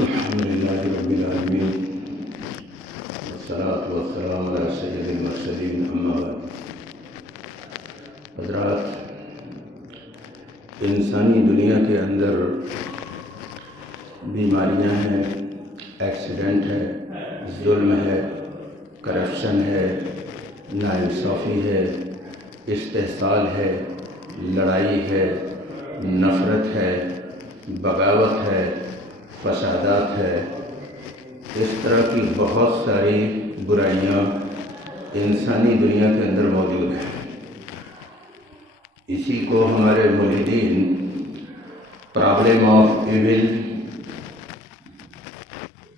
الحمد لله رب العالمين والصلاة والسلام على سید المرسلین اما بعد۔ حضرات، انسانی دنیا کے اندر بیماریاں ہیں، ایکسیڈنٹ ہے، ظلم ہے، کرپشن ہے، ناانصافی ہے، استحصال ہے، لڑائی ہے، نفرت ہے، بغاوت ہے، فسادات ہے، اس طرح کی بہت ساری برائیاں انسانی دنیا کے اندر موجود ہیں۔ اسی کو ہمارے مولدین پرابلم آف ایول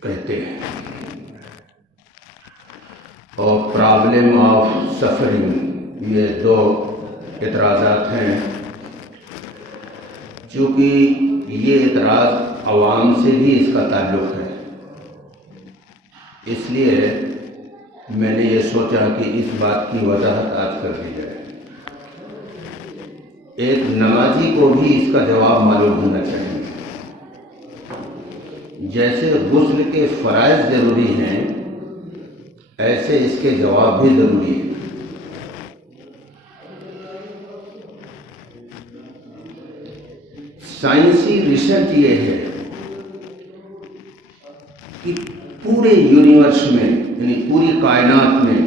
کہتے ہیں اور پرابلم آف سفرنگ، یہ دو اعتراضات ہیں۔ چونکہ یہ اعتراض عوام سے بھی اس کا تعلق ہے، اس لیے میں نے یہ سوچا کہ اس بات کی وضاحت آج کر دی جائے۔ ایک نمازی کو بھی اس کا جواب معلوم ہونا چاہیے۔ جیسے غسل کے فرائض ضروری ہیں، ایسے اس کے جواب بھی ضروری ہے۔ سائنسی ریسرچ یہ ہے کہ پورے یونیورس میں، یعنی پوری کائنات میں،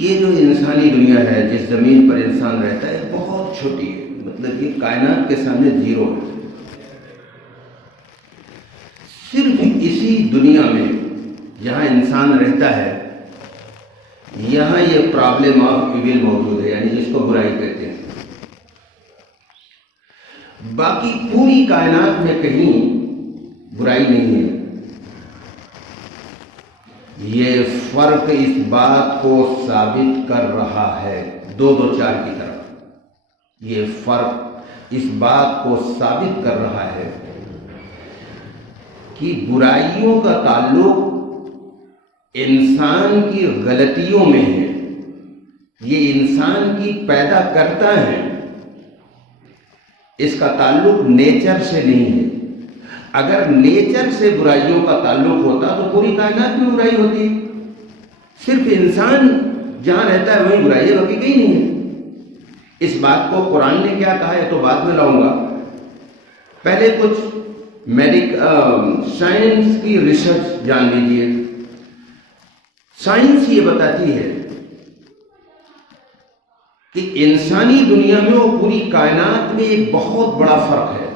یہ جو انسانی دنیا ہے جس زمین پر انسان رہتا ہے بہت چھوٹی ہے، مطلب یہ کائنات کے سامنے زیرو ہے۔ صرف اسی دنیا میں جہاں انسان رہتا ہے، یہاں یہ پرابلم آف ایول موجود ہے، یعنی جس کو برائی کہتے ہیں۔ باقی پوری کائنات میں کہیں برائی نہیں ہے۔ یہ فرق اس بات کو ثابت کر رہا ہے، 2-2-4 کی طرف یہ فرق اس بات کو ثابت کر رہا ہے کہ برائیوں کا تعلق انسان کی غلطیوں میں ہے، یہ انسان کی پیدا کرتا ہے، اس کا تعلق نیچر سے نہیں ہے۔ اگر نیچر سے برائیوں کا تعلق ہوتا تو پوری کائنات میں برائی ہوتی۔ صرف انسان جہاں رہتا ہے وہیں برائی ہے، باقی کہیں نہیں ہے۔ اس بات کو قرآن نے کیا کہا ہے تو بعد میں لاؤں گا، پہلے کچھ سائنس کی ریسرچ جان لیجیے۔ سائنس یہ بتاتی ہے کہ انسانی دنیا میں اور پوری کائنات میں ایک بہت بڑا فرق ہے۔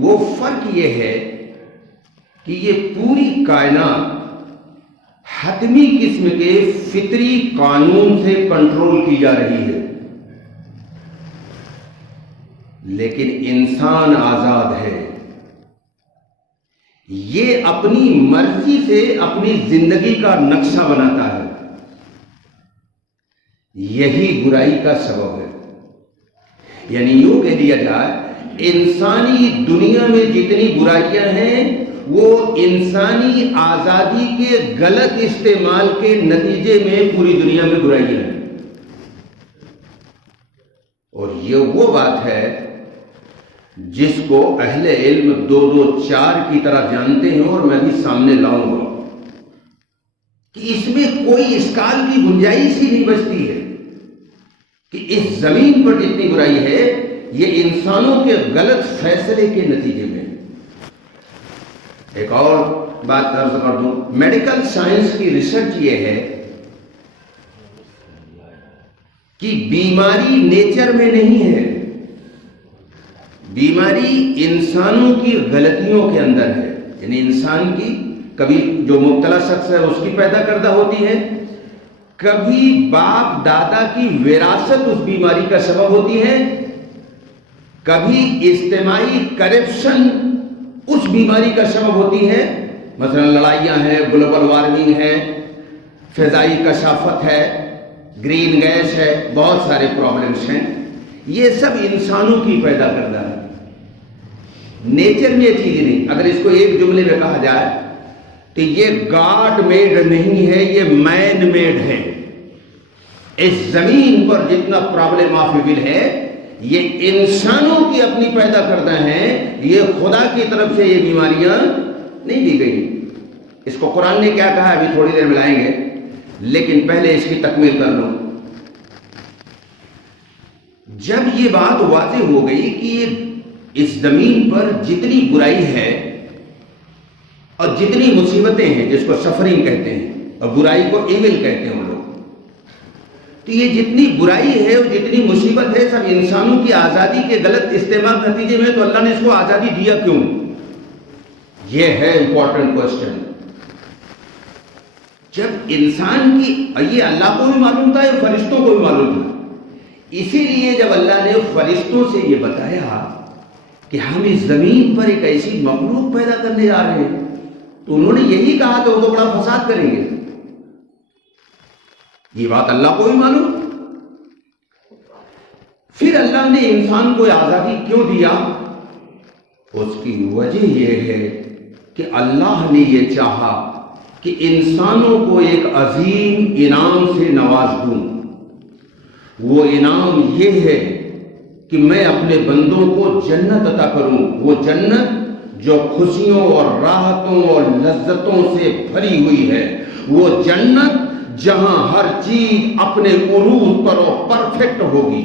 وہ فرق یہ ہے کہ یہ پوری کائنات حتمی قسم کے فطری قانون سے کنٹرول کی جا رہی ہے، لیکن انسان آزاد ہے۔ یہ اپنی مرضی سے اپنی زندگی کا نقشہ بناتا ہے، یہی برائی کا سبب ہے۔ یعنی یوں کہہ دیا جائے، انسانی دنیا میں جتنی برائیاں ہیں وہ انسانی آزادی کے غلط استعمال کے نتیجے میں پوری دنیا میں برائیاں ہیں۔ اور یہ وہ بات ہے جس کو اہل علم 2-2-4 کی طرح جانتے ہیں، اور میں بھی سامنے لاؤں گا کہ اس میں کوئی اشکال کی گنجائش ہی نہیں بچتی ہے کہ اس زمین پر جتنی برائی ہے یہ انسانوں کے غلط فیصلے کے نتیجے میں۔ ایک اور بات عرض کر دوں، میڈیکل سائنس کی ریسرچ یہ ہے کہ بیماری نیچر میں نہیں ہے، بیماری انسانوں کی غلطیوں کے اندر ہے۔ یعنی انسان کی کبھی جو مبتلا شخص ہے اس کی پیدا کردہ ہوتی ہے، کبھی باپ دادا کی وراثت اس بیماری کا سبب ہوتی ہے، کبھی اجتماعی کرپشن اس بیماری کا سبب ہوتی ہے۔ مثلا لڑائیاں ہیں، گلوبل وارمنگ ہے، فضائی کثافت ہے، گرین گیس ہے، بہت سارے پرابلمس ہیں، یہ سب انسانوں کی پیدا کردہ ہے۔ نیچر میں یہ چیز نہیں۔ اگر اس کو ایک جملے میں کہا جائے تو یہ گاڈ میڈ نہیں ہے، یہ مین میڈ ہے۔ اس زمین پر جتنا پرابلم آف ایول ہے یہ انسانوں کی اپنی پیدا کردہ ہیں، یہ خدا کی طرف سے یہ بیماریاں نہیں دی گئی۔ اس کو قرآن نے کیا کہا ابھی تھوڑی دیر میں لائیں گے، لیکن پہلے اس کی تکمیل کر لوں۔ جب یہ بات واضح ہو گئی کہ اس زمین پر جتنی برائی ہے اور جتنی مصیبتیں ہیں، جس کو سفرنگ کہتے ہیں اور برائی کو ایول کہتے ہیں وہ لوگ، تو یہ جتنی برائی ہے اور جتنی مصیبت ہے سب انسانوں کی آزادی کے غلط استعمال نتیجے میں، تو اللہ نے اس کو آزادی دیا کیوں؟ یہ ہے امپورٹنٹ کوسچن۔ جب انسان کی، یہ اللہ کو بھی معلوم تھا، یہ فرشتوں کو بھی معلوم تھا، اسی لیے جب اللہ نے فرشتوں سے یہ بتایا کہ ہم اس زمین پر ایک ایسی مخلوق پیدا کرنے جا رہے ہیں، تو انہوں نے یہی کہا کہ وہ تو بڑا فساد کریں گے۔ یہ بات اللہ کو بھی معلوم۔ پھر اللہ نے انسان کو آزادی کیوں دیا؟ اس کی وجہ یہ ہے کہ اللہ نے یہ چاہا کہ انسانوں کو ایک عظیم انعام سے نواز دوں۔ وہ انعام یہ ہے کہ میں اپنے بندوں کو جنت عطا کروں، وہ جنت جو خوشیوں اور راحتوں اور لذتوں سے بھری ہوئی ہے، وہ جنت جہاں ہر چیز اپنے عروج پر اور پرفیکٹ ہوگی،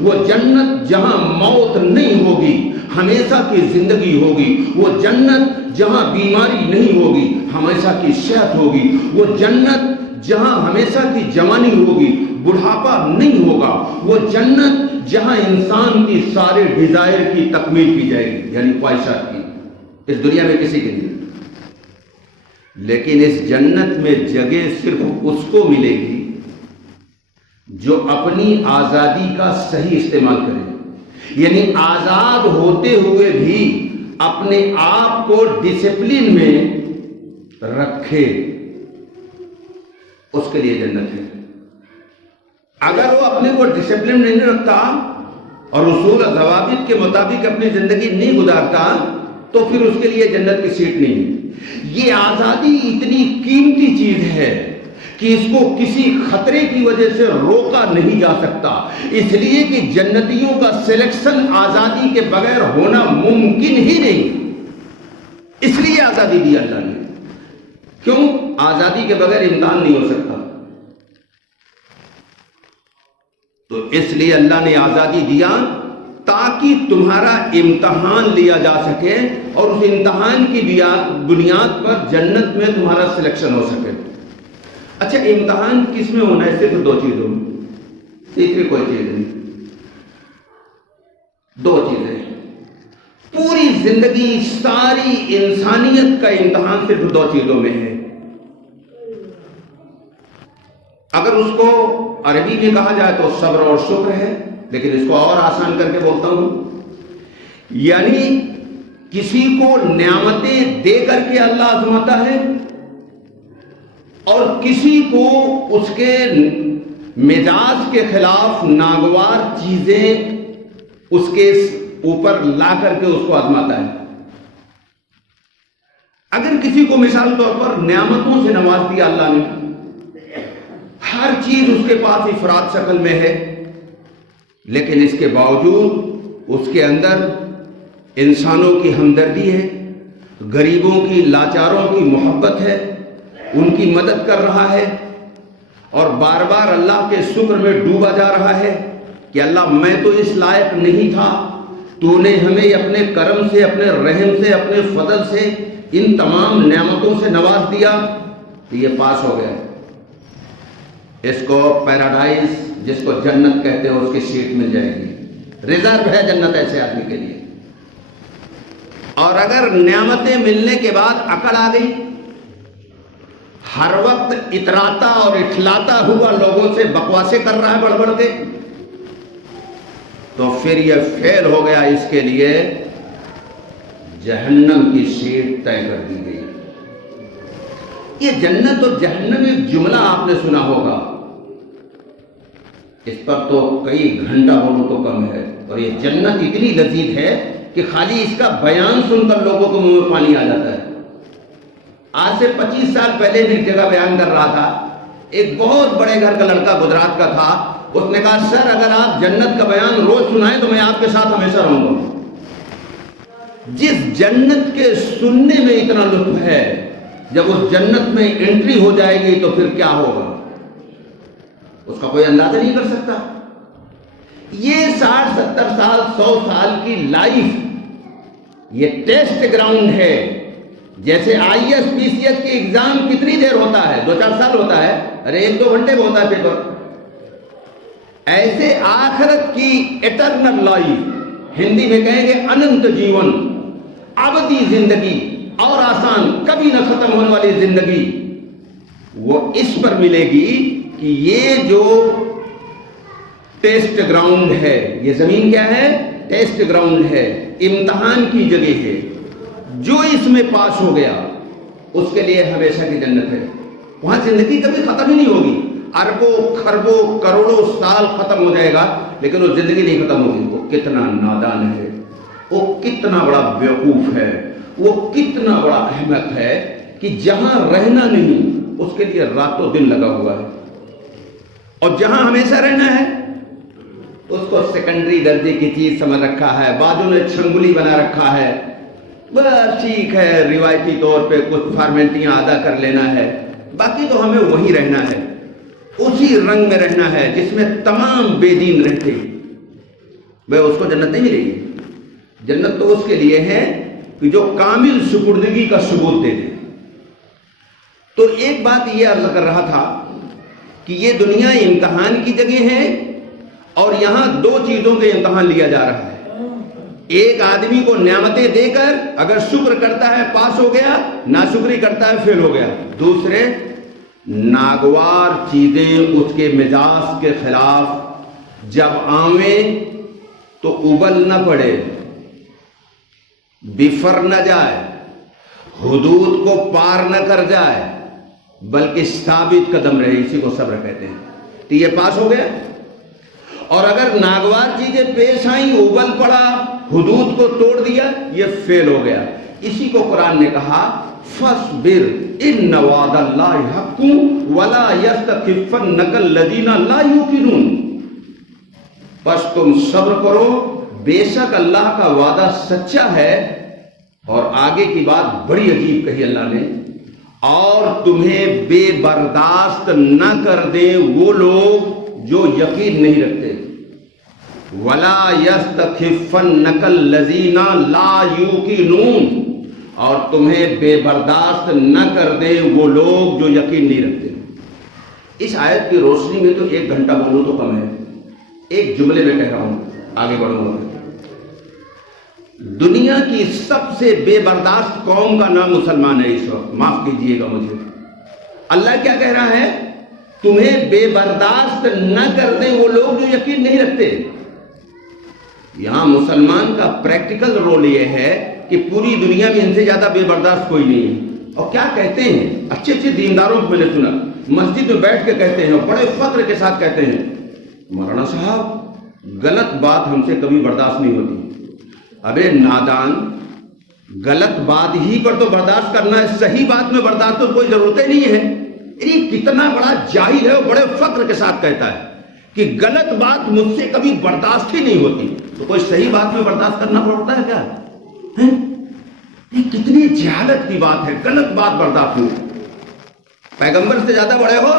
وہ جنت جہاں موت نہیں ہوگی، ہمیشہ کی زندگی ہوگی، وہ جنت جہاں بیماری نہیں ہوگی، ہمیشہ کی صحت ہوگی، وہ جنت جہاں ہمیشہ کی جوانی ہوگی، بڑھاپا نہیں ہوگا، وہ جنت جہاں انسان کی سارے ڈیزائر کی تکمیل کی جائے گی، یعنی خواہشات کی، اس دنیا میں کسی کے نہیں۔ لیکن اس جنت میں جگہ صرف اس کو ملے گی جو اپنی آزادی کا صحیح استعمال کرے، یعنی آزاد ہوتے ہوئے بھی اپنے آپ کو ڈسپلن میں رکھے، اس کے لیے جنت ہے۔ اگر وہ اپنے کو ڈسپلن نہیں رکھتا اور اصول و ضوابط کے مطابق اپنی زندگی نہیں گزارتا، تو پھر اس کے لیے جنت کی سیٹ نہیں ہے۔ یہ آزادی اتنی قیمتی چیز ہے کہ اس کو کسی خطرے کی وجہ سے روکا نہیں جا سکتا، اس لیے کہ جنتیوں کا سلیکشن آزادی کے بغیر ہونا ممکن ہی نہیں، اس لیے آزادی دی اللہ نے۔ کیوں؟ آزادی کے بغیر امتحان نہیں ہو سکتا، تو اس لیے اللہ نے آزادی دیا تاکہ تمہارا امتحان لیا جا سکے اور اس امتحان کی بنیاد پر جنت میں تمہارا سلیکشن ہو سکے۔ اچھا، امتحان کس میں ہونا ہے؟ صرف دو چیزوں میں، تیسری کوئی چیز نہیں، دو چیزیں۔ پوری زندگی ساری انسانیت کا امتحان صرف دو چیزوں میں ہے۔ اگر اس کو عربی میں کہا جائے تو صبر اور شکر ہے، لیکن اس کو اور آسان کر کے بولتا ہوں، یعنی کسی کو نعمتیں دے کر کے اللہ آزماتا ہے اور کسی کو اس کے مزاج کے خلاف ناگوار چیزیں اس کے اوپر لا کر کے اس کو آزماتا ہے۔ اگر کسی کو مثال طور پر نعمتوں سے نواز دیا اللہ نے، ہر چیز اس کے پاس افراد شکل میں ہے، لیکن اس کے باوجود اس کے اندر انسانوں کی ہمدردی ہے، غریبوں کی، لاچاروں کی محبت ہے، ان کی مدد کر رہا ہے اور بار بار اللہ کے شکر میں ڈوبا جا رہا ہے کہ اللہ میں تو اس لائق نہیں تھا، تو نے ہمیں اپنے کرم سے، اپنے رحم سے، اپنے فضل سے ان تمام نعمتوں سے نواز دیا، تو یہ پاس ہو گیا۔ اس کو پیراڈائز، جس کو جنت کہتے ہیں، اس کی سیٹ مل جائے گی، ریزرو ہے جنت ایسے آدمی کے لیے۔ اور اگر نعمتیں ملنے کے بعد عقل آ گئی، ہر وقت اتراتا اور اٹھلاتا ہوا لوگوں سے بکواسے کر رہا ہے بڑھ بڑھ کے، تو پھر یہ فیل ہو گیا، اس کے لیے جہنم کی سیٹ طے کر دی گئی۔ یہ جنت اور جہنم ایک جملہ آپ نے سنا ہوگا، اس پر تو کئی گھنٹہ بولوں تو کم ہے، اور یہ جنت اتنی لذیذ ہے کہ خالی اس کا بیان سن کر لوگوں کو منہ میں پانی آ جاتا ہے۔ آج سے 25 سال پہلے بھی ایک جگہ بیان کر رہا تھا، ایک بہت بڑے گھر کا لڑکا گجرات کا تھا، اس نے کہا سر اگر آپ جنت کا بیان روز سنائیں تو میں آپ کے ساتھ ہمیشہ رہوں گا۔ جس جنت کے سننے میں اتنا لطف ہے، جب اس جنت میں انٹری ہو جائے گی تو پھر کیا ہوگا اس کا کوئی اندازہ نہیں کر سکتا۔ یہ 60-70 سال 100 سال کی لائف یہ ٹیسٹ گراؤنڈ ہے۔ جیسے I S P C S کی ایگزام کتنی دیر ہوتا ہے؟ 2-4 سال ہوتا ہے، ارے 1-2 گھنٹے میں ہوتا ہے پیپر۔ ایسے آخرت کی ایٹرنل لائف، ہندی میں کہیں گے اننت جیون، ابدی زندگی اور آسان کبھی نہ ختم ہونے والی زندگی، وہ اس پر ملے گی کہ یہ جو ٹیسٹ گراؤنڈ ہے، یہ زمین کیا ہے؟ ٹیسٹ گراؤنڈ ہے، امتحان کی جگہ ہے۔ جو اس میں پاس ہو گیا اس کے لیے ہمیشہ کی جنت ہے۔ وہاں زندگی کبھی ختم ہی نہیں ہوگی، اربوں خربوں کروڑوں سال ختم ہو جائے گا لیکن وہ زندگی نہیں ختم ہوگی۔ وہ کتنا نادان ہے، وہ کتنا بڑا بیوقوف ہے، وہ کتنا بڑا احمق ہے کہ جہاں رہنا نہیں اس کے لیے راتوں دن لگا ہوا ہے، اور جہاں ہمیشہ رہنا ہے اس کو سیکنڈری درجے کی چیز سمجھ رکھا ہے، بازو میں چھنگلی بنا رکھا ہے، بس ٹھیک ہے روایتی طور پہ کچھ فارمیلٹیاں ادا کر لینا ہے، باقی تو ہمیں وہی رہنا ہے، اسی رنگ میں رہنا ہے جس میں تمام بے دین رہتے ہیں۔ بھائی اس کو جنت نہیں ملے گی۔ جنت تو اس کے لیے ہے کہ جو کامل سپردگی کا ثبوت دے دے۔ تو ایک بات یہ عرض کر رہا تھا کہ یہ دنیا امتحان کی جگہ ہے، اور یہاں 2 چیزوں کے امتحان لیا جا رہا ہے۔ ایک آدمی کو نعمتیں دے کر اگر شکر کرتا ہے پاس ہو گیا، ناشکری کرتا ہے فیل ہو گیا۔ دوسرے ناگوار چیزیں اس کے مزاج کے خلاف جب آویں تو ابل نہ پڑے، بفر نہ جائے، حدود کو پار نہ کر جائے، بلکہ ثابت قدم رہے، اسی کو صبر کہتے ہیں۔ تو یہ پاس ہو گیا۔ اور اگر ناگوار چیزیں پیش آئیں، ابل پڑا، حدود کو توڑ دیا، یہ فیل ہو گیا۔ اسی کو قرآن نے کہا فَاصْبِرْ إِنَّ وَعْدَ اللَّهِ حَقٌّ وَلَا يَسْتَخِفَّنَّكَ الَّذِينَ لَا يُوقِنُونَ۔ بس تم صبر کرو، بے شک اللہ کا وعدہ سچا ہے۔ اور آگے کی بات بڑی عجیب کہی اللہ نے، اور تمہیں بے برداشت نہ کر دیں وہ لوگ جو یقین نہیں رکھتے۔ وَلَا يَسْتَخِفَّنَّكَ الَّذِينَ لَا يُوقِنُونَ، اور تمہیں بے برداشت نہ کر دیں وہ لوگ جو یقین نہیں رکھتے۔ اس آیت کی روشنی میں تو 1 گھنٹہ بولوں تو کم ہے، ایک جملے میں کہہ رہا ہوں، آگے بڑھوں گا۔ دنیا کی سب سے بے برداشت قوم کا نام مسلمان ہے اس وقت، معاف کیجئے گا مجھے۔ اللہ کیا کہہ رہا ہے؟ تمہیں بے برداشت نہ کر دیں وہ لوگ جو یقین نہیں رکھتے۔ یہاں مسلمان کا پریکٹیکل رول یہ ہے کہ پوری دنیا میں ان سے زیادہ بے برداشت کوئی نہیں ہے۔ اور کیا کہتے ہیں اچھے اچھے دینداروں کو میں نے سنا، مسجد میں بیٹھ کے کہتے ہیں اور بڑے فخر کے ساتھ کہتے ہیں، مولانا صاحب غلط بات ہم سے کبھی برداشت نہیں ہوتی۔ ابے نادان، غلط بات ہی پر تو برداشت کرنا ہے، صحیح بات میں برداشت تو کوئی ضرورت ہی نہیں ہے۔ کتنا بڑا جاہل ہے، وہ بڑے فخر کے ساتھ کہتا ہے کہ غلط بات مجھ سے کبھی برداشت ہی نہیں ہوتی، تو کوئی صحیح بات میں برداشت کرنا پڑتا ہے کیا؟ یہ کتنی جہالت کی بات ہے، غلط بات برداشت ہو۔ پیغمبر سے زیادہ بڑے ہو؟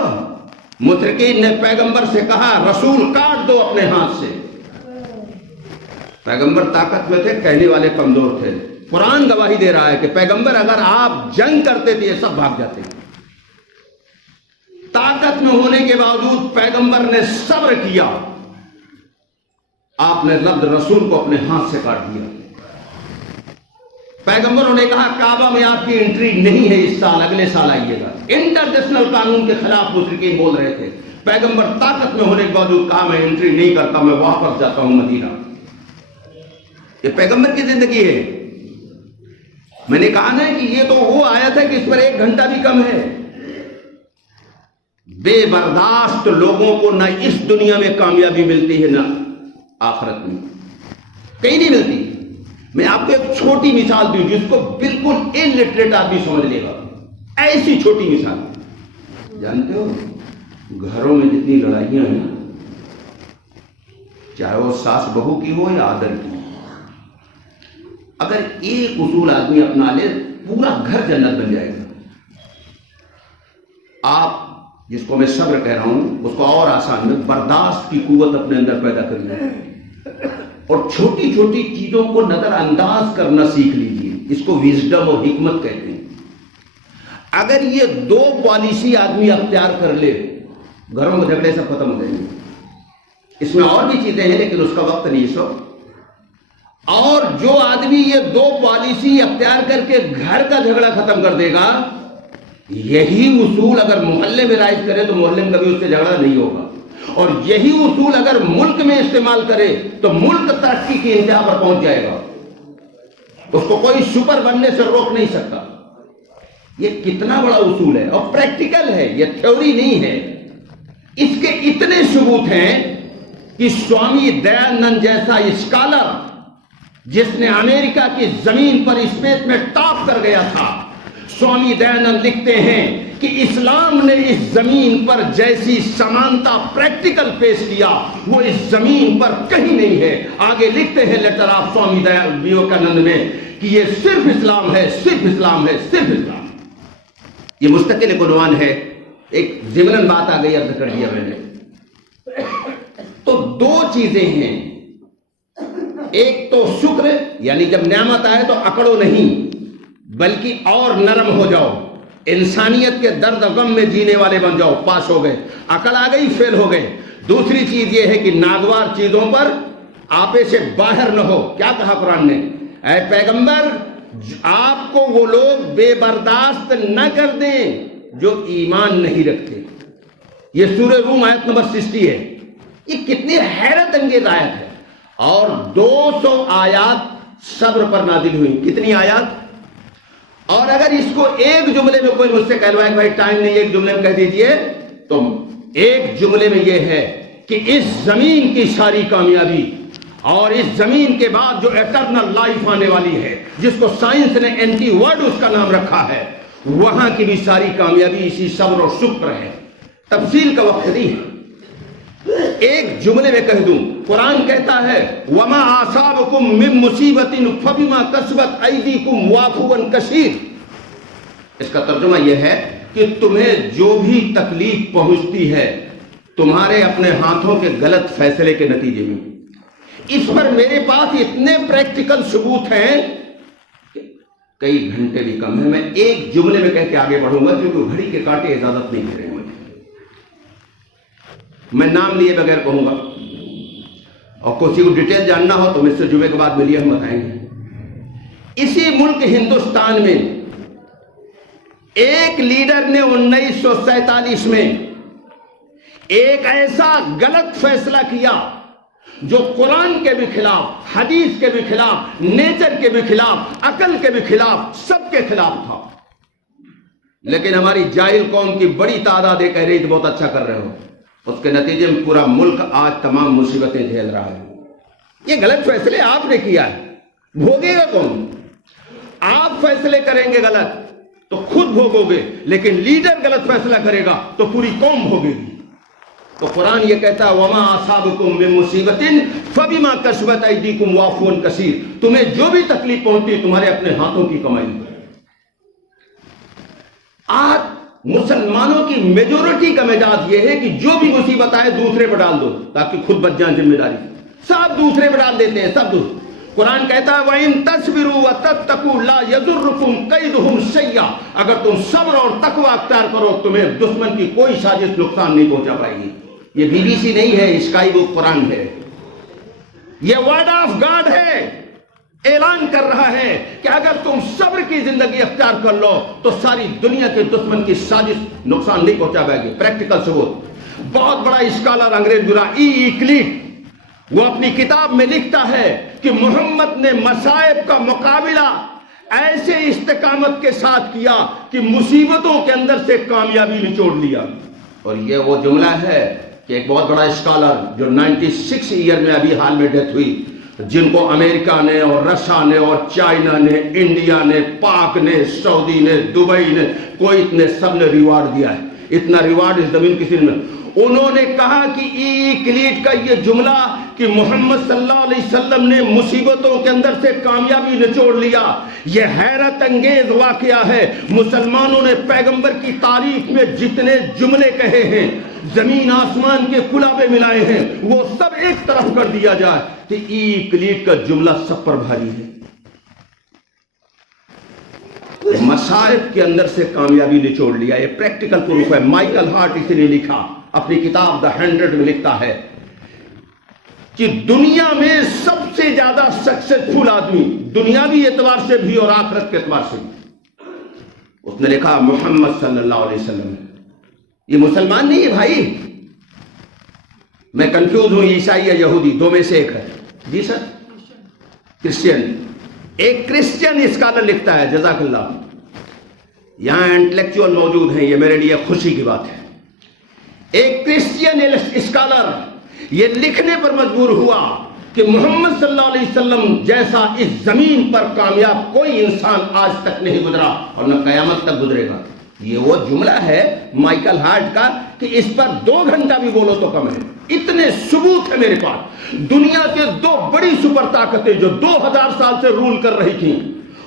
مشرکین نے پیغمبر سے کہا رسول کاٹ دو اپنے ہاتھ سے۔ پیغمبر طاقت میں تھے، کہنے والے کمزور تھے۔ قرآن گواہی دے رہا ہے کہ پیغمبر اگر آپ جنگ کرتے تھے یہ سب بھاگ جاتے۔ طاقت میں ہونے کے باوجود پیغمبر نے صبر کیا، آپ نے لفظ رسول کو اپنے ہاتھ سے کاٹ دیا۔ پیغمبروں نے کہا کعبہ میں آپ کی انٹری نہیں ہے اس سال، اگلے سال آئیے گا۔ انٹرنیشنل قانون کے خلاف مشرکین بول رہے تھے، پیغمبر طاقت میں ہونے کے باوجود کہا میں انٹری نہیں کرتا، میں واپس جاتا ہوں مدینہ۔ یہ پیغمبر کی زندگی ہے۔ میں نے کہا نا کہ یہ تو وہ آیت ہے کہ اس پر 1 گھنٹہ بھی کم ہے۔ بے برداشت لوگوں کو نہ اس دنیا میں کامیابی ملتی ہے نہ آخرت میں، کہیں نہیں ملتی۔ میں آپ کو ایک چھوٹی مثال دوں جس کو بالکل انلٹریٹ آدمی سمجھ لے گا۔ ایسی چھوٹی مثال، جانتے ہو گھروں میں جتنی لڑائیاں ہیں چاہے وہ ساس بہو کی ہو یا آدر کی. اگر ایک اصول آدمی اپنا لے پورا گھر جنت بن جائے گا. آپ جس کو میں صبر کہہ رہا ہوں اس کو اور آسان میں برداشت کی قوت اپنے اندر پیدا کریے اور چھوٹی چھوٹی چیزوں کو نظر انداز کرنا سیکھ لیجیے. اس کو وزڈم اور حکمت کہتے ہیں. اگر یہ دو پالیسی آدمی اختیار کر لے گھروں میں جھگڑے سب ختم ہو جائیں گے. اس میں اور بھی چیزیں ہیں لیکن اس کا وقت نہیں اس وقت. اور جو آدمی یہ دو پالیسی اختیار کر کے گھر کا جھگڑا ختم کر دے گا, یہی اصول اگر محلے میں رائج کرے تو محلے میں کبھی اس سے جھگڑا نہیں ہوگا. اور یہی اصول اگر ملک میں استعمال کرے تو ملک ترقی کی انتہا پر پہنچ جائے گا. اس کو کوئی سپر بننے سے روک نہیں سکتا. یہ کتنا بڑا اصول ہے اور پریکٹیکل ہے, یہ تھیوری نہیں ہے. اس کے اتنے ثبوت ہیں کہ سوامی دیانند جیسا اسکالر جس نے امریکہ کی زمین پر اسپیس میں ٹاپ کر گیا تھا, سوامی دیانند لکھتے ہیں کہ اسلام نے اس زمین پر جیسی سمانتا پریکٹیکل پیش کیا وہ اس زمین پر کہیں نہیں ہے. آگے لکھتے ہیں لیٹر آف سوامی وویکانند میں کہ یہ صرف اسلام ہے, صرف اسلام ہے, صرف اسلام. یہ مستقل ایک عنوان ہے. ایک ضمناً بات آ گئی, عرض کر دیا میں نے. تو دو چیزیں ہیں, ایک تو شکر یعنی جب نعمت آئے تو اکڑو نہیں بلکہ اور نرم ہو جاؤ, انسانیت کے درد و غم میں جینے والے بن جاؤ. پاس ہو گئے, عقل آ گئی, فیل ہو گئے. دوسری چیز یہ ہے کہ ناگوار چیزوں پر آپے سے باہر نہ ہو. کیا کہا قرآن نے؟ اے پیغمبر آپ کو وہ لوگ بے برداشت نہ کر دیں جو ایمان نہیں رکھتے. یہ سورہ روم آیت نمبر 60 ہے. یہ کتنی حیرت انگیز آیت ہے. اور 200 آیات صبر پر نازل ہوئی. کتنی آیات؟ اور اگر اس کو ایک جملے میں کوئی مجھ سے کہلوائے کہ بھائی ٹائم نہیں, ایک جملے میں کہہ دیجئے, تو ایک جملے میں یہ ہے کہ اس زمین کی ساری کامیابی اور اس زمین کے بعد جو ایٹرنل لائف آنے والی ہے جس کو سائنس نے اینٹی ورڈ اس کا نام رکھا ہے, وہاں کی بھی ساری کامیابی اسی صبر اور شکر ہے. تفصیل کا وقت نہیں ہے, ایک جملے میں کہہ دوں. قرآن کہتا ہے وَمَا أَصَابَكُم مِّن مُّصِيبَةٍ فَبِمَا كَسَبَتْ أَيْدِيكُمْ وَعَفْوٌ كَثِيرٌ. اس کا ترجمہ یہ ہے کہ تمہیں جو بھی تکلیف پہنچتی ہے تمہارے اپنے ہاتھوں کے غلط فیصلے کے نتیجے میں. اس پر میرے پاس اتنے پریکٹیکل ثبوت ہیں کہ کئی گھنٹے بھی کم ہے. میں ایک جملے میں کہہ کے آگے بڑھوں گا کیونکہ گھڑی کے کانٹے اجازت نہیں دے رہے ہیں. میں نام لیے بغیر کہوں گا, اور کسی کو ڈیٹیل جاننا ہو تو مجھ سے جمعے کے بعد ملیے, ہم بتائیں گے. اسی ملک ہندوستان میں ایک لیڈر نے 1947 میں ایک ایسا غلط فیصلہ کیا جو قرآن کے بھی خلاف, حدیث کے بھی خلاف, نیچر کے بھی خلاف, عقل کے بھی خلاف, سب کے خلاف تھا. لیکن ہماری جاہل قوم کی بڑی تعداد یہ کہہ رہی تھی بہت اچھا کر رہے ہو. اس کے نتیجے میں پورا ملک آج تمام مصیبتیں جھیل رہا ہے. یہ غلط فیصلے آپ نے کیا ہے, بھوگے گا کون؟ آپ فیصلے کریں گے غلط تو خود بھوگو گے, لیکن لیڈر غلط فیصلہ کرے گا تو پوری قوم بھوگے گی. تو قرآن یہ کہتا ہے وَمَا أَصَابَكُم مِّن مُّصِيبَةٍ فَبِمَا كَسَبَتْ أَيْدِيكُمْ وَعَفْوٌ كَثِيرٌ. تمہیں جو بھی تکلیف پہنچتی تمہارے اپنے ہاتھوں کی کمائی. آج مسلمانوں کی میجورٹی کا مزاج یہ ہے کہ جو بھی مصیبت آئے دوسرے پر ڈال دو تاکہ خود بچ جائیں ذمہ داری. سب دوسرے پر ڈال دیتے ہیں, سب دوسرے. قرآن کہتا ہے وَإِن تَصْبِرُوا وَتَتَّقُوا لَا يَضُرُّكُمْ كَيْدُهُمْ شَيْئًا. اگر تم صبر اور تقوی اختیار کرو تمہیں دشمن کی کوئی سازش نقصان نہیں پہنچا پائے گی. یہ بی بی سی نہیں ہے, اسکائی بک قرآن ہے. یہ ورڈ آف گاڈ ہے. اعلان کر رہا ہے کہ اگر تم صبر کی زندگی اختیار کر لو تو ساری دنیا کے دشمن کی سازش نقصان نہیں پہنچا پائے گی. پریکٹیکل ثبوت. بہت بڑا اسکالر انگریز گرا ایکلیٹ, وہ اپنی کتاب میں لکھتا ہے کہ محمد نے مصائب کا مقابلہ ایسے استقامت کے ساتھ کیا کہ مصیبتوں کے اندر سے کامیابی نچوڑ لیا. اور یہ وہ جملہ ہے کہ ایک بہت بڑا اسکالر جو 96 ایئر میں ابھی حال میں ڈیتھ ہوئی, جن کو امریکہ نے اور رشیا نے اور چائنا نے, انڈیا نے, پاک نے, سعودی نے, دبئی نے, کویت نے, سب نے ریوارڈ دیا ہے. اتنا ریوارڈ اس زمین کسی نے. انہوں نے کہا کہ ایکلیٹ کا یہ جملہ کہ محمد صلی اللہ علیہ وسلم نے مصیبتوں کے اندر سے کامیابی نچوڑ لیا، یہ حیرت انگیز واقعہ ہے۔ مسلمانوں نے پیغمبر کی تعریف میں جتنے جملے کہے ہیں، زمین آسمان کے کلابے ملائے ہیں، وہ سب ایک طرف کر دیا جائے کہ ایکلیٹ کا جملہ سب پر بھاری ہے۔ مصائب کے اندر سے کامیابی نچوڑ لیا، یہ پریکٹیکل پروف ہے۔ مائیکل ہارٹ اس نے لکھا اپنی کتاب دا 100 میں، لکھتا ہے کہ دنیا میں سب سے زیادہ سکسیسفل آدمی دنیاوی اعتبار سے بھی اور آخرت کے اعتبار سے بھی، اس نے لکھا محمد صلی اللہ علیہ وسلم۔ یہ مسلمان نہیں ہے بھائی، میں کنفیوز ہوں عیسائی یا یہودی، دو میں سے ایک ہے۔ جی سر، کرسچین۔ ایک کرسچین اسکالر لکھتا ہے، جزاک اللہ، یہاں انٹلیکچوئل موجود ہیں، یہ میرے لیے خوشی کی بات ہے۔ ایک کرسچین اسکالر یہ لکھنے پر مجبور ہوا کہ محمد صلی اللہ علیہ وسلم جیسا اس زمین پر کامیاب کوئی انسان آج تک نہیں گزرا اور نہ قیامت تک گزرے گا۔ یہ وہ جملہ ہے مائیکل ہارٹ کا کہ اس پر 2 گھنٹہ بھی بولو تو کم ہے، اتنے ثبوت ہے میرے پاس۔ دنیا کے 2 بڑی سپر طاقتیں جو 2000 سال سے رول کر رہی تھیں،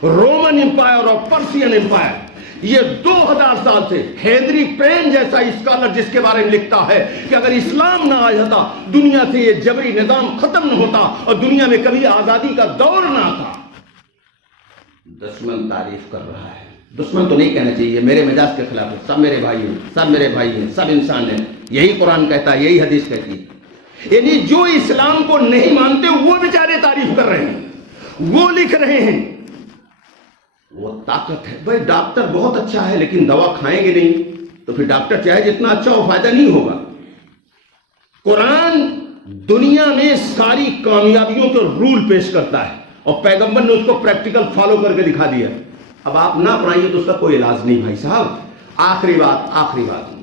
رومن امپائر اور پرشین امپائر، یہ 2000 سال سے ہینری پین جیسا اسکالر جس کے بارے میں لکھتا ہے کہ اگر اسلام نہ آیا تھا دنیا سے یہ جبری نظام ختم نہ ہوتا اور دنیا میں کبھی آزادی کا دور نہ آتا۔ دشمن تعریف کر رہا ہے، دشمن تو نہیں کہنا چاہیے، میرے مزاج کے خلاف ہے، سب میرے بھائی ہیں، سب میرے بھائی ہیں، سب انسان ہیں، یہی قرآن کہتا ہے، یہی حدیث کہتی ہے۔ یعنی جو اسلام کو نہیں مانتے وہ بیچارے تعریف کر رہے ہیں، وہ لکھ رہے ہیں، وہ طاقت ہے۔ بھائی ڈاکٹر بہت اچھا ہے لیکن دوا کھائیں گے نہیں تو پھر ڈاکٹر چاہے جتنا اچھا ہو فائدہ نہیں ہوگا۔ قرآن دنیا میں ساری کامیابیوں کے رول پیش کرتا ہے اور پیغمبر نے اس کو پریکٹیکل فالو کر کے دکھا دیا۔ اب آپ نہ پڑھائیے تو اس کا کوئی علاج نہیں بھائی صاحب۔ آخری بات،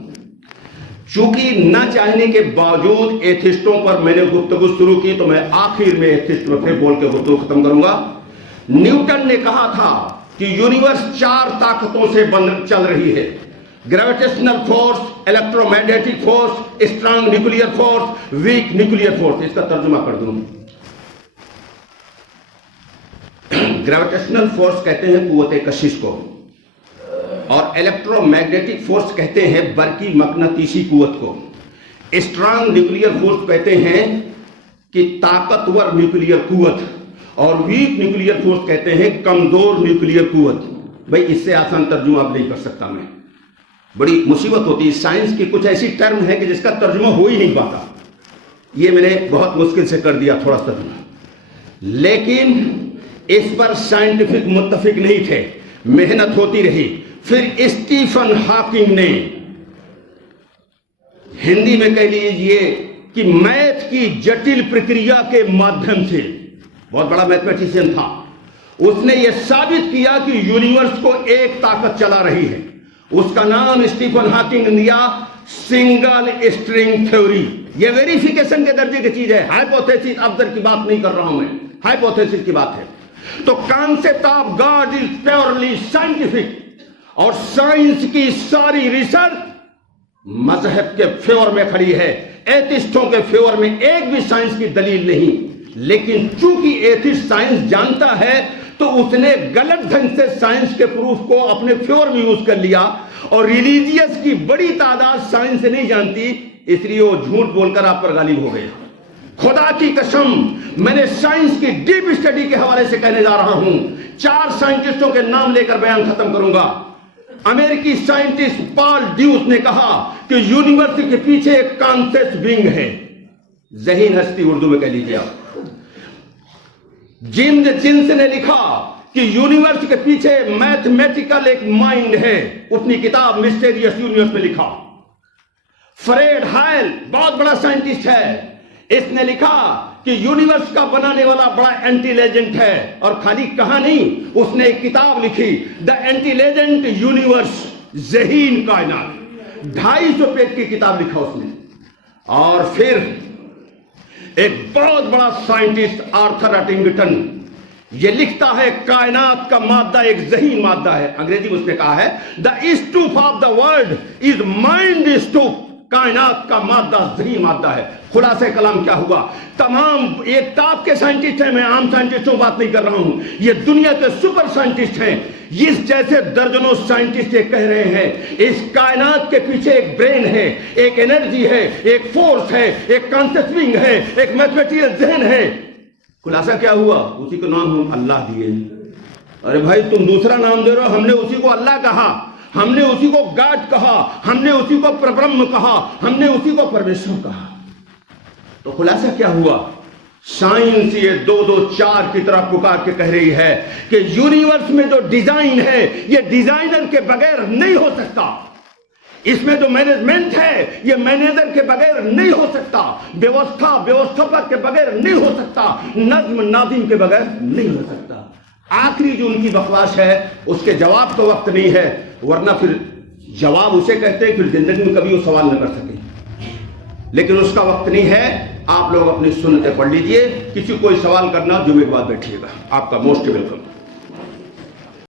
چونکہ نہ چاہنے کے باوجود ایتھسٹوں پر میں نے گفتگو شروع کی تو میں آخر میں ایتھسٹ میں پھر بول کے گفتگو ختم کروں گا۔ نیوٹن نے کہا تھا کہ یونیورس 4 طاقتوں سے چل رہی ہے، gravitational force, electro magnetic force, strong nuclear force, weak nuclear force. اس کا ترجمہ کر دوں، گریویٹیشنل فورس کہتے ہیں قوت کشش کو، اور الیکٹرو میگنیٹک فورس کہتے ہیں برقی مقناطیسی قوت کو، اسٹرانگ نیوکلیئر فورس کہتے ہیں کہ طاقتور نیوکلیئر قوت، اور ویک نیوکلیئر فورس کہتے ہیں کمزور نیوکلیئر قوت۔ بھائی اس سے آسان ترجمہ اب نہیں کر سکتا میں، بڑی مصیبت ہوتی ہے۔ سائنس کی کچھ ایسی ٹرم ہے کہ جس کا ترجمہ ہو ہی نہیں پاتا، یہ میں نے بہت مشکل سے کر دیا تھوڑا ترجمہ، لیکن اس پر سائنٹیفک متفق نہیں تھے، محنت ہوتی رہی۔ پھر اسٹیفن ہاکنگ نے ہندی میں کہہ لیجئے کہ میتھ کی جٹل پرکریا کے مادھیم سے، بہت بڑا میتھمیٹیشین تھا، اس نے یہ ثابت کیا کہ یونیورس کو ایک طاقت چلا رہی ہے۔ اس کا نام اسٹیفن ہاکنگ نے دیا سنگل اسٹرنگ تھیوری۔ یہ ویریفیکیشن کے درجے کی چیز ہے، ہائپوتھیسس ابزر کی بات نہیں کر رہا ہوں میں، ہائپوتھیسس کی بات ہے۔ تو concept of God is purely scientific, اور سائنس کی ساری ریسرچ مذہب کے فیور میں کھڑی ہے، ایتھسٹوں کے فیور میں ایک بھی سائنس کی دلیل نہیں۔ لیکن چونکہ ایتھسٹ سائنس جانتا ہے تو اس نے غلط ڈھنگ سے سائنس کے پروف کو اپنے فیور میں یوز کر لیا، اور ریلیجیس کی بڑی تعداد سائنس سے نہیں جانتی، اس لیے وہ جھوٹ بول کر آپ پر غالب ہو گئے۔ خدا کی قسم میں نے سائنس کی ڈیپ اسٹڈی کے حوالے سے کہنے جا رہا ہوں، 4 سائنٹسٹوں کے نام لے کر بیان ختم کروں گا۔ امریکی سائنٹسٹ پال ڈیوس نے کہا کہ یونیورس کے پیچھے ایک کانشس بینگ ہے، ذہین ہستی اردو میں کہہ لیجیے آپ۔ جیمز جنس نے لکھا کہ یونیورس کے پیچھے میتھمیٹیکل ایک مائنڈ ہے، اپنی کتاب مسٹیریس یونیورس میں لکھا۔ فریڈ ہائل بہت بڑا سائنٹسٹ ہے، اس نے لکھا کہ یونیورس کا بنانے والا بڑا انٹیلیجنٹ ہے، اور خالی کہا نہیں، اس نے ایک کتاب لکھی دا انٹیلیجنٹ یونیورس، ذہین کائنات، 250 پیج کی کتاب لکھا اس نے۔ اور پھر ایک بہت بڑا سائنٹسٹ آرتھر اٹنگٹن یہ لکھتا ہے کائنات کا مادہ ایک ذہین مادہ ہے، انگریزی میں اس نے کہا ہے the stuff of the world is mind stuff, کائنات کا مادہ ذہین مادہ ہے. خلاصہ کلام کیا ہوا؟ تمام ایک ٹاپ کے سائنٹسٹ ہیں، میں عام سائنٹسٹوں بات نہیں کر رہا ہوں، یہ دنیا کے سپر سائنٹسٹ ہیں. اس جیسے درجنوں سائنٹسٹ یہ کہہ رہے ہیں اس کائنات کے پیچھے ایک برین ہے، ایک انرجی ہے، ایک فورس ہے، ایک کانسیپٹنگ ہے، ایک میتھمیٹیکل ذہن ہے. خلاصہ کیا ہوا؟ اسی کو نام ہم اللہ دیے. ارے بھائی تم دوسرا نام دے رہے ہو، ہم نے اسی کو اللہ کہا، ہم نے اسی کو گاڈ کہا، ہم نے اسی کو پربرہم کہا، ہم نے اسی کو پرمیشور کہا. تو خلاصہ کیا ہوا؟ سائنس یہ 2 2 4 کی طرح پکار کے کہہ رہی ہے کہ یونیورس میں جو ڈیزائن ہے یہ ڈیزائنر کے بغیر نہیں ہو سکتا. اس میں جو مینجمنٹ ہے یہ مینیجر کے بغیر نہیں ہو سکتا. ویوستھاپک کے بغیر نہیں ہو سکتا. نظم ناظم کے بغیر نہیں ہو سکتا. آخری جو ان کی بکواس ہے اس کے جواب کا وقت نہیں ہے، ورنہ پھر جواب اسے کہتے ہیں پھر زندگی میں کبھی وہ سوال نہ کر سکے. لیکن اس کا وقت نہیں ہے. آپ لوگ اپنی سنتیں پڑھ لیجئے. کسی کوئی سوال کرنا جمعے کے بعد بیٹھیے گا. آپ کا موسٹ ویلکم.